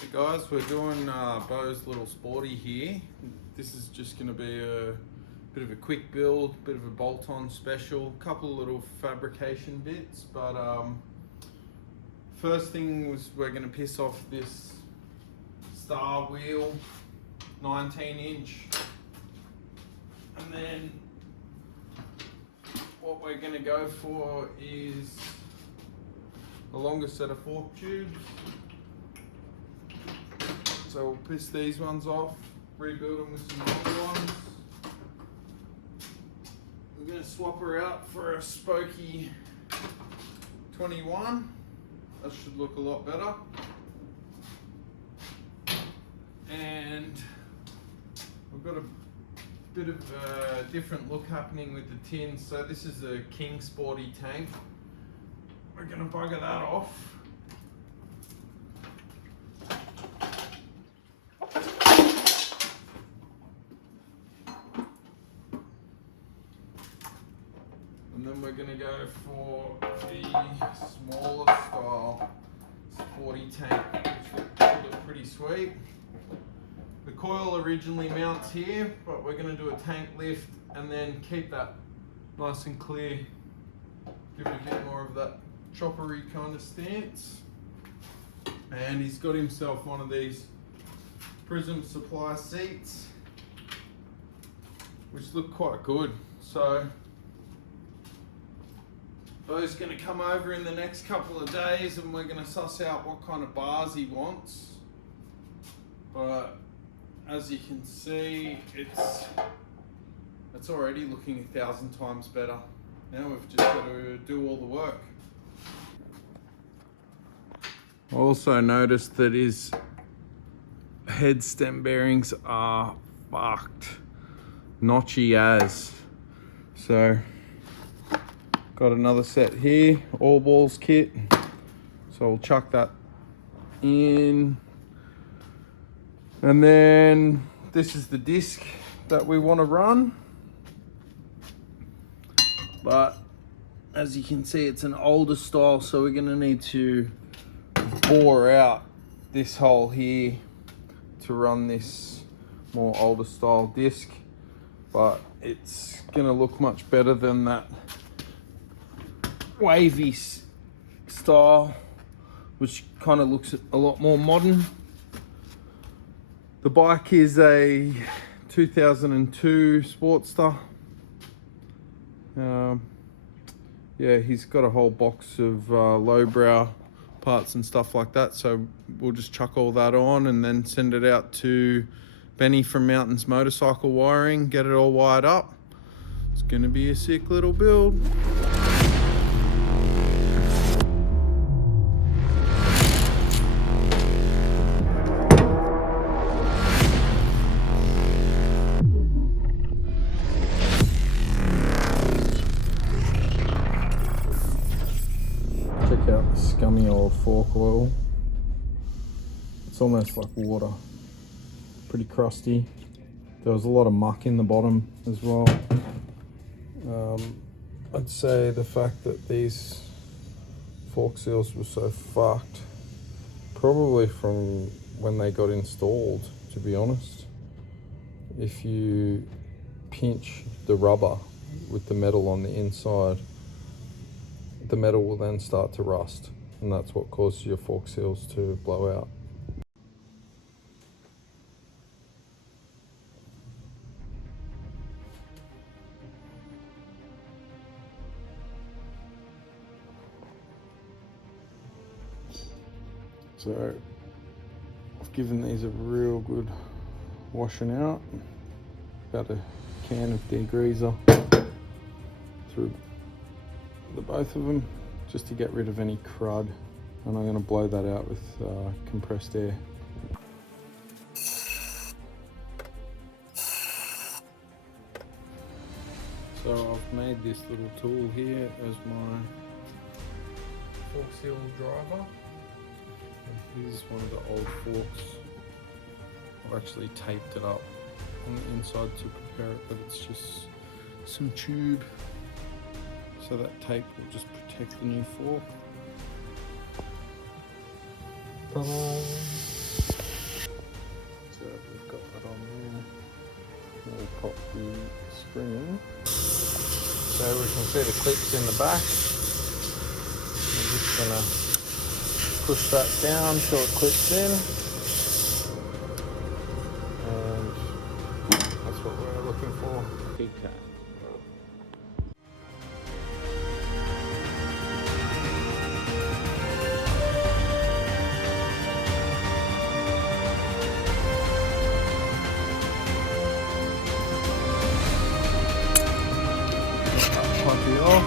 Hey guys, we're doing Beau's little sporty here. This is just going to be a bit of a quick build, bit of a bolt-on special, couple of little fabrication bits, but first thing was we're going to piss off this star wheel, 19-inch, and then what we're going to go for is a longer set of fork tubes. So we'll piss these ones off, rebuild them with some longer ones. We're going to swap her out for a spokey 21. That should look a lot better. And we've got a bit of a different look happening with the tin. So this is a King Sporty tank. We're going to bugger that off. And then we're going to go for the smaller style sporty tank, which should look pretty sweet. The coil originally mounts here, but we're going to do a tank lift and then keep that nice and clear. Give it a bit more of that choppery kind of stance. And he's got himself one of these Prism Supply seats, which look quite good. So Beau's going to come over in the next couple of days and we're going to suss out what kind of bars he wants. But as you can see, it's already looking 1,000 times better. Now we've just got to do all the work. I also noticed that his head stem bearings are fucked. Notchy as. So got another set here, all balls kit. So we'll chuck that in. And then this is the disc that we want to run. But as you can see, it's an older style, so we're gonna need to bore out this hole here to run this more older style disc. But it's gonna look much better than that wavy style, which kind of looks a lot more modern. The bike is a 2002 Sportster. Yeah, he's got a whole box of lowbrow parts and stuff like that, so we'll just chuck all that on and then send it out to Benny from Mountains Motorcycle Wiring, get it all wired up. It's gonna be a sick little build. Check out the scummy old fork oil. It's almost like water. Pretty crusty. There was a lot of muck in the bottom as well. I'd say the fact that these fork seals were so fucked, probably from when they got installed, to be honest. If you pinch the rubber with the metal on the inside, the metal will then start to rust, and that's what causes your fork seals to blow out. So I've given these a real good washing out. About a can of degreaser through the both of them, just to get rid of any crud, and I'm going to blow that out with compressed air. So I've made this little tool here as my fork seal driver. And here's one of the old forks. I've actually taped it up on the inside to prepare it, but it's just some tube. So that tape will just protect the new fork. Ta-da! pop the spring in. So we can see the clips in the back. I'm just going to push that down till it clips in. And that's what we're looking for. Okay. Puppy off.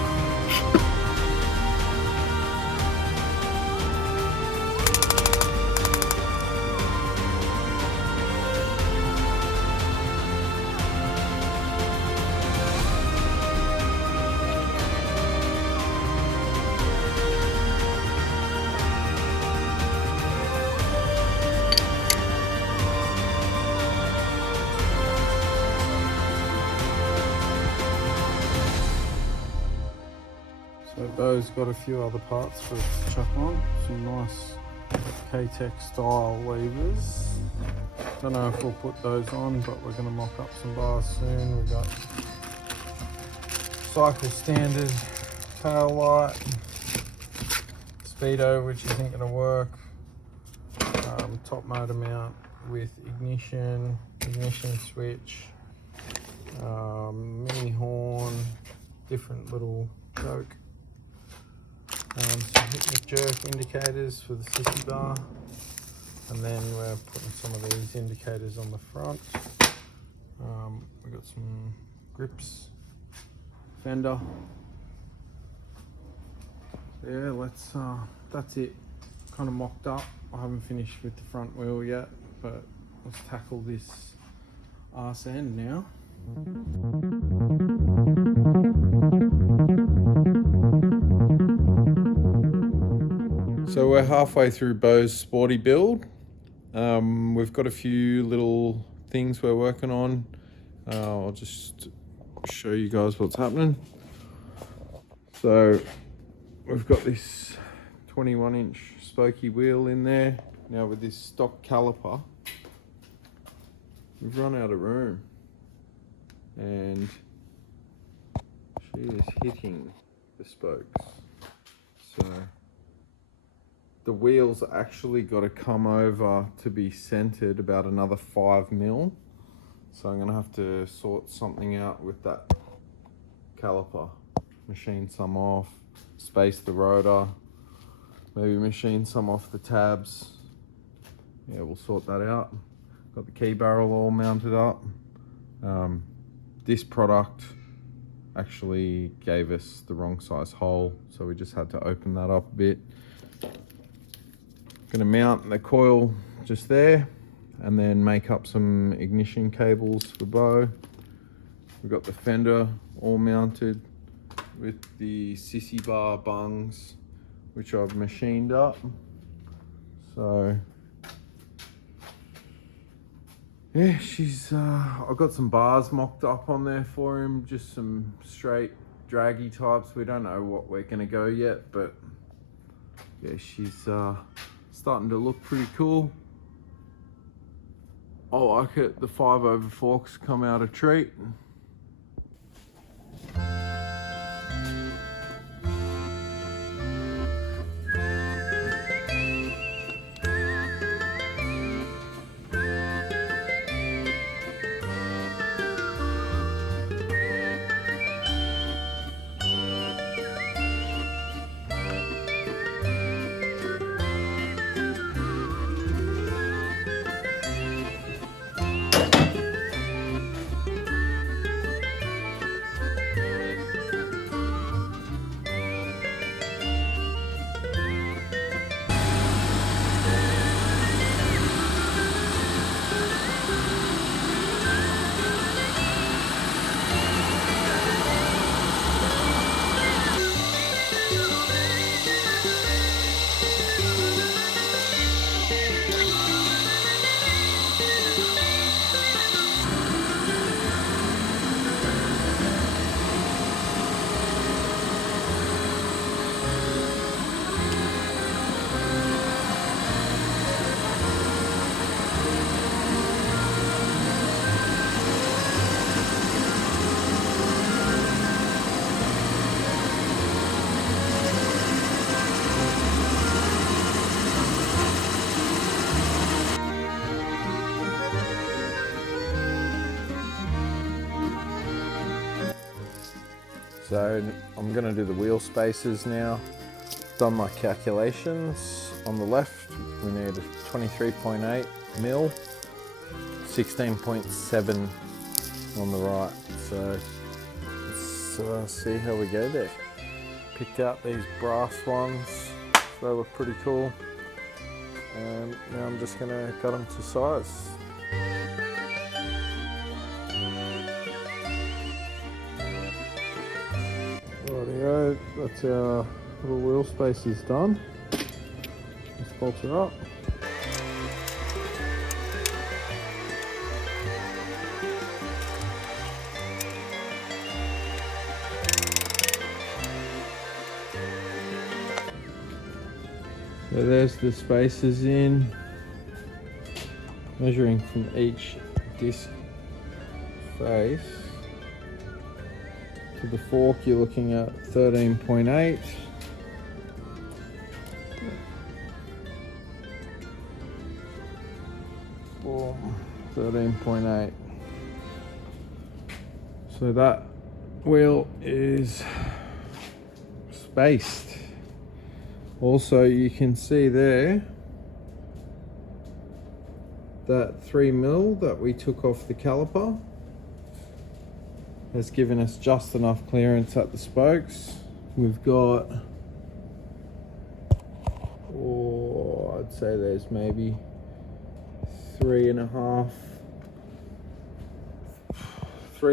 So Beau's got a few other parts for us to chuck on. Some nice K-Tech style levers. Don't know if we'll put those on, but we're going to mock up some bars soon. We've got cycle standard taillight, Speedo, which I think it'll work. Top motor mount with ignition switch, mini horn, different little choke. Some hit jerk indicators for the Sissy bar, and then we're putting some of these indicators on the front. We've got some grips, fender. So yeah, that's it. Kind of mocked up. I haven't finished with the front wheel yet, but let's tackle this arse end now. So we're halfway through Beau's sporty build. We've got a few little things we're working on. I'll just show you guys what's happening. So we've got this 21-inch spokey wheel in there. Now with this stock caliper, we've run out of room. And she is hitting the spokes. So the wheels actually got to come over to be centered about another 5 mil. So I'm gonna have to sort something out with that caliper. Machine some off, space the rotor, maybe machine some off the tabs. Yeah, we'll sort that out. Got the key barrel all mounted up. This product actually gave us the wrong size hole, so we just had to open that up a bit. Gonna mount the coil just there and then make up some ignition cables for Beau. We've got the fender all mounted with the Sissy bar bungs, which I've machined up. So yeah, I've got some bars mocked up on there for him, just some straight draggy types. We don't know what we're gonna go yet, but yeah, she's starting to look pretty cool. I like it. The 5/over forks come out a treat. So I'm going to do the wheel spaces now. Done my calculations. On the left we need a 23.8 mil, 16.7 on the right. So let's see how we go there. Picked out these brass ones, they look pretty cool. And now I'm just going to cut them to size. Rightio, that's our little wheel spaces done. Let's bolt her up. So there's the spacers in, measuring from each disc face to the fork. You're looking at 13.8. Boom, 13.8. So that wheel is spaced. Also, you can see there that 3 mil that we took off the caliper has given us just enough clearance at the spokes. We've got, I'd say there's maybe 3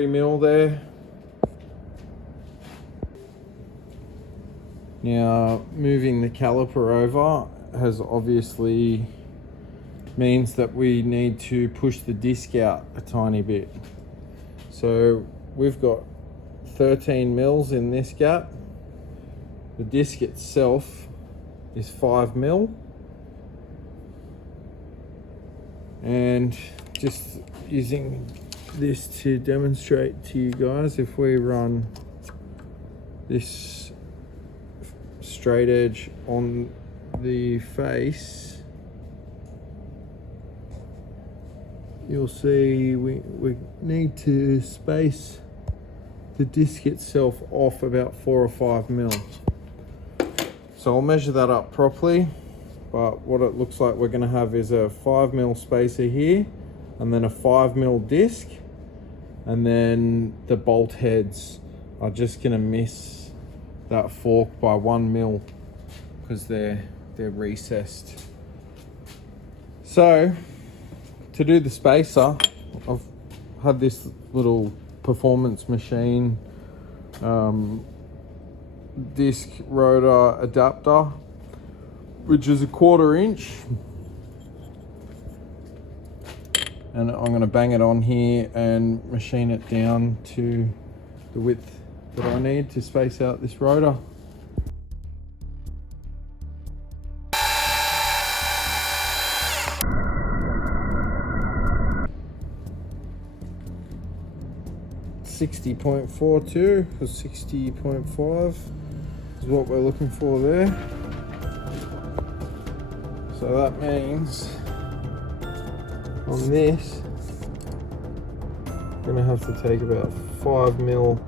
mil there. Now, moving the caliper over has obviously means that we need to push the disc out a tiny bit. So we've got 13 mils in this gap. The disc itself is 5 mil. And just using this to demonstrate to you guys, if we run this straight edge on the face, you'll see we need to space the disc itself off about 4 or 5 mil. So I'll measure that up properly, but what it looks like we're going to have is a 5 mil spacer here, and then a 5 mil disc, and then the bolt heads are just going to miss that fork by 1 mil because they're recessed. So to do the spacer, I've had this little performance machine disc rotor adapter, which is a 1/4 inch, and I'm going to bang it on here and machine it down to the width that I need to space out this rotor. .42 or 60.5 is what we're looking for there. So that means on this, I'm going to have to take about 5 mil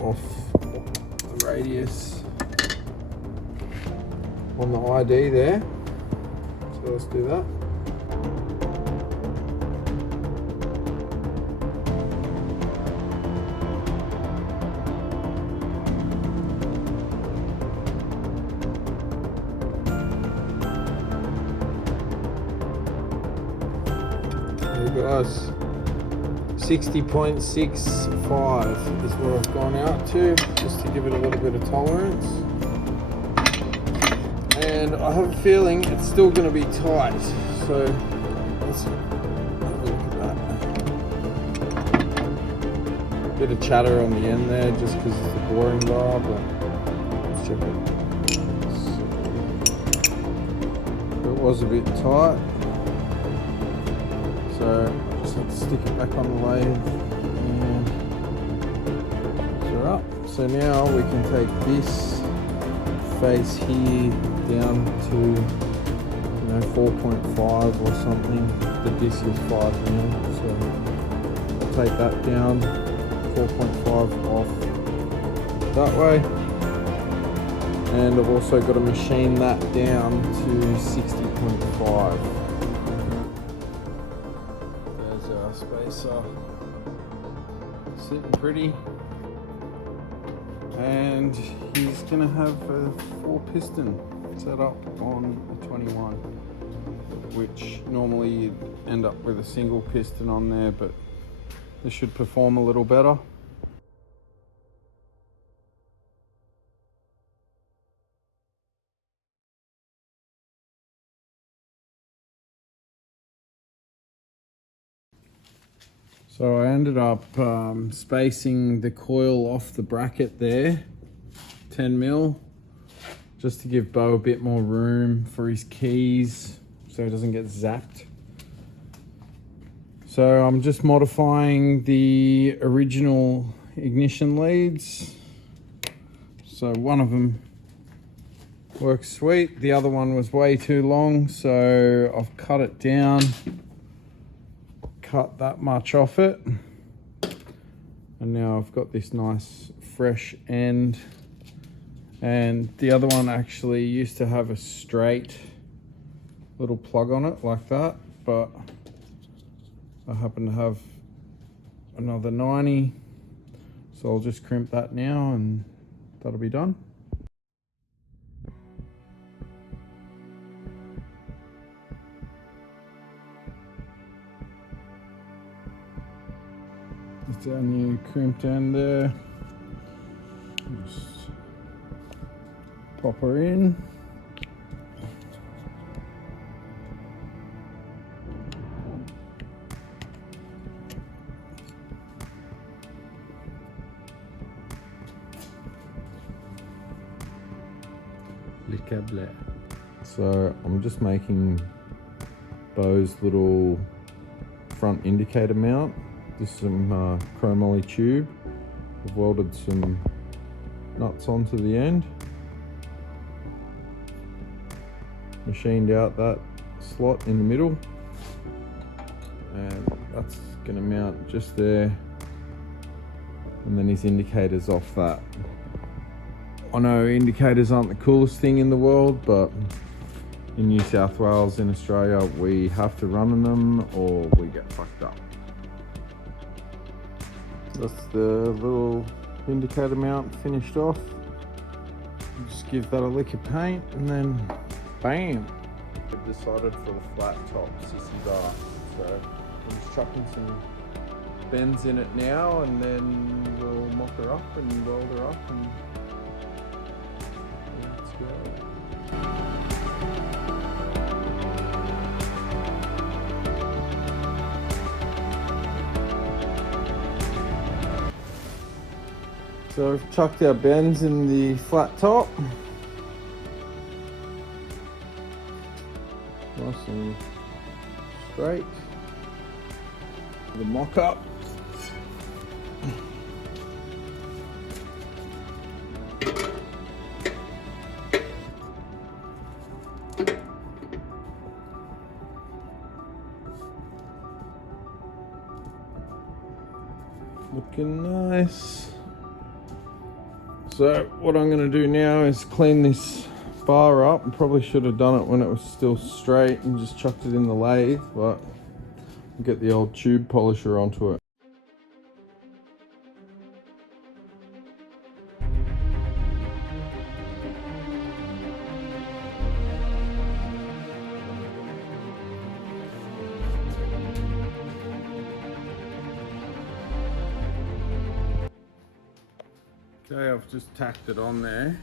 off the radius on the ID there. So let's do that. Guys, 60.65 is what I've gone out to, just to give it a little bit of tolerance. And I have a feeling it's still going to be tight, so let's have a look at that. Bit of chatter on the end there just because it's a boring bar, but let's check it. It was a bit tight. So just have to stick it back on the lathe and fix her up. So now we can take this face here down to 4.5 or something. The disc is 5 mil, so I'll take that down 4.5 off that way. And I've also got to machine that down to 60.5. There's our spacer, sitting pretty. And he's going to have a 4-piston set up on a 21, which normally you'd end up with a single piston on there, but this should perform a little better. So I ended up spacing the coil off the bracket there, 10 mil, just to give Beau a bit more room for his keys so he doesn't get zapped. So I'm just modifying the original ignition leads. So one of them works sweet, the other one was way too long, so I've cut it down. Cut that much off it, and now I've got this nice fresh end. And the other one actually used to have a straight little plug on it like that, but I happen to have another 90, so I'll just crimp that now and that'll be done. It's our new crimped end there. Just pop her in. So I'm just making Beau's little front indicator mount. This is some chromoly tube. I've welded some nuts onto the end. Machined out that slot in the middle. And that's gonna mount just there. And then his indicator's off that. I know indicators aren't the coolest thing in the world, but in New South Wales, in Australia, we have to run them or we get fucked up. That's the little indicator mount finished off. Just give that a lick of paint and then bam. I've decided for the flat top Sissy bar. So I'm just chucking some bends in it now and then we'll mock her up and weld her up and let's go. So we've chucked our bends in the flat top. Nice and straight. The mock up. Looking nice. So what I'm going to do now is clean this bar up. I probably should have done it when it was still straight and just chucked it in the lathe, but I'll get the old tube polisher onto it. Okay, I've just tacked it on there.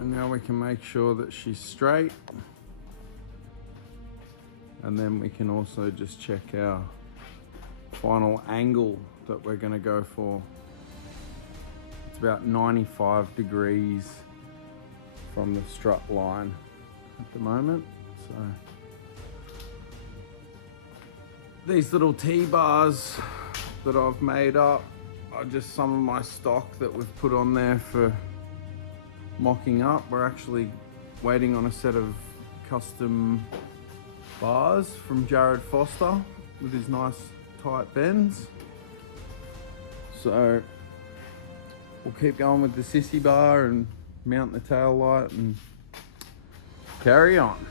And now we can make sure that she's straight. And then we can also just check our final angle that we're going to go for. It's about 95 degrees from the strut line at the moment. So these little T-bars that I've made up are just some of my stock that we've put on there for mocking up. We're actually waiting on a set of custom bars from Jared Foster with his nice tight bends. So we'll keep going with the Sissy bar and mount the tail light and carry on.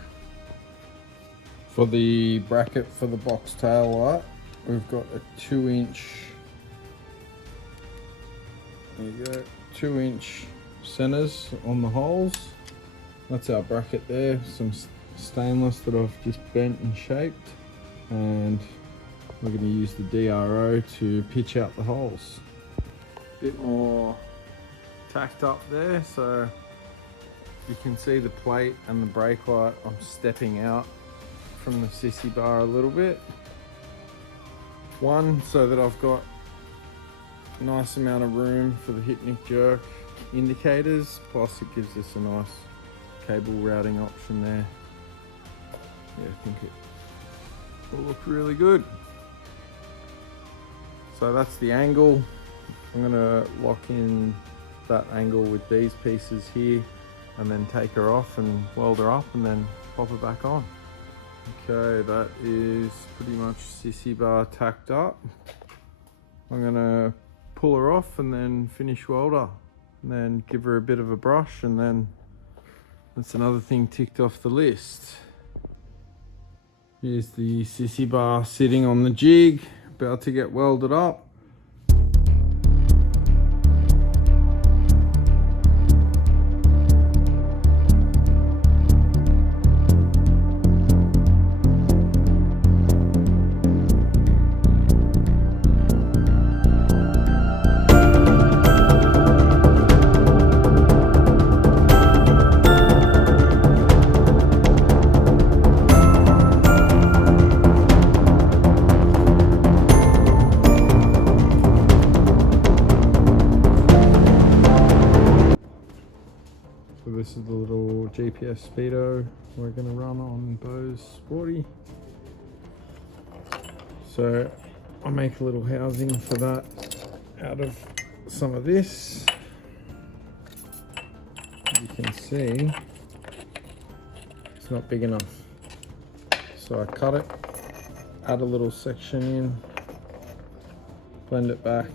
For the bracket for the box tail light, we've got a 2-inch, there you go, 2-inch centers on the holes. That's our bracket there, some stainless that I've just bent and shaped, and we're going to use the DRO to pitch out the holes. Bit more tacked up there, so you can see the plate and the brake light. I'm stepping out from the Sissy bar a little bit. One, so that I've got a nice amount of room for the hypnic jerk indicators, plus it gives us a nice cable routing option there. Yeah, I think it will look really good. So that's the angle. I'm gonna lock in that angle with these pieces here and then take her off and weld her up and then pop her back on. Okay, that is pretty much Sissy bar tacked up. I'm gonna pull her off and then finish weld her and then give her a bit of a brush, and then that's another thing ticked off the list. Here's the Sissy bar sitting on the jig, about to get welded up. So this is the little GPS Speedo we're going to run on Beau's Sporty. So I'll make a little housing for that out of some of this. As you can see, it's not big enough. So I cut it, add a little section in, blend it back,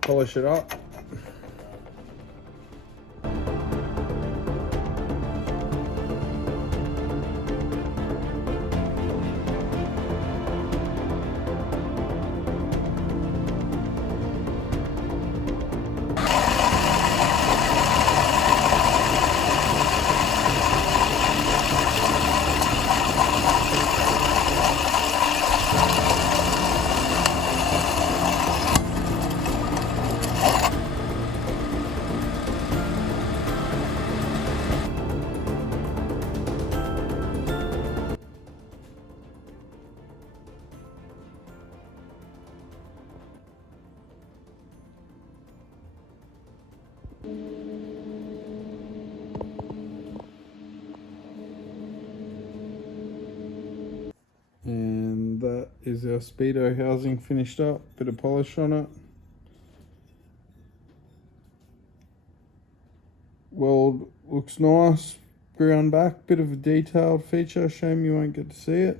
polish it up. And that is our Speedo housing finished up, bit of polish on it. Weld looks nice, ground back, bit of a detailed feature, shame you won't get to see it.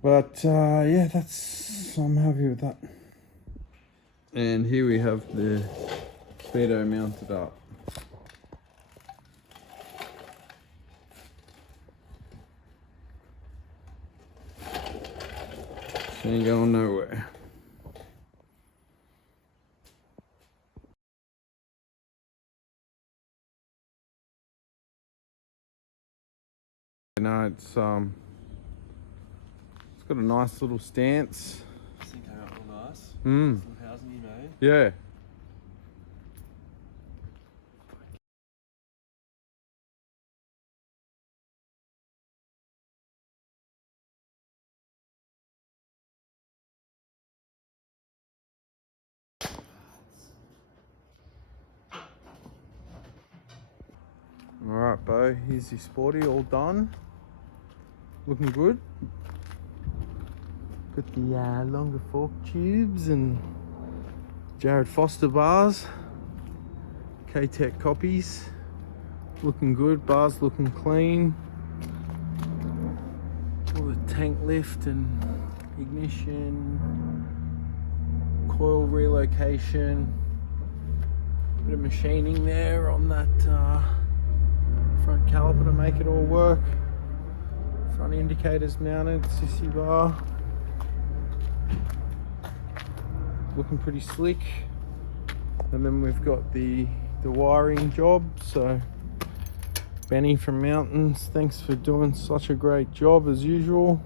But yeah, I'm happy with that. And here we have the Speedo mounted up. She ain't going nowhere. No, it's got a nice little stance. This thing came out real nice. Mm. Some housing you made. Yeah. Alright, Beau, here's your Sporty all done. Looking good. Got the longer fork tubes and Jared Foster bars. K-Tech copies. Looking good, bars looking clean. All the tank lift and ignition, coil relocation, bit of machining there on that front caliper to make it all work. Front indicators mounted, sissy bar. Looking pretty slick. And then we've got the wiring job. So Benny from Mountains, thanks for doing such a great job as usual.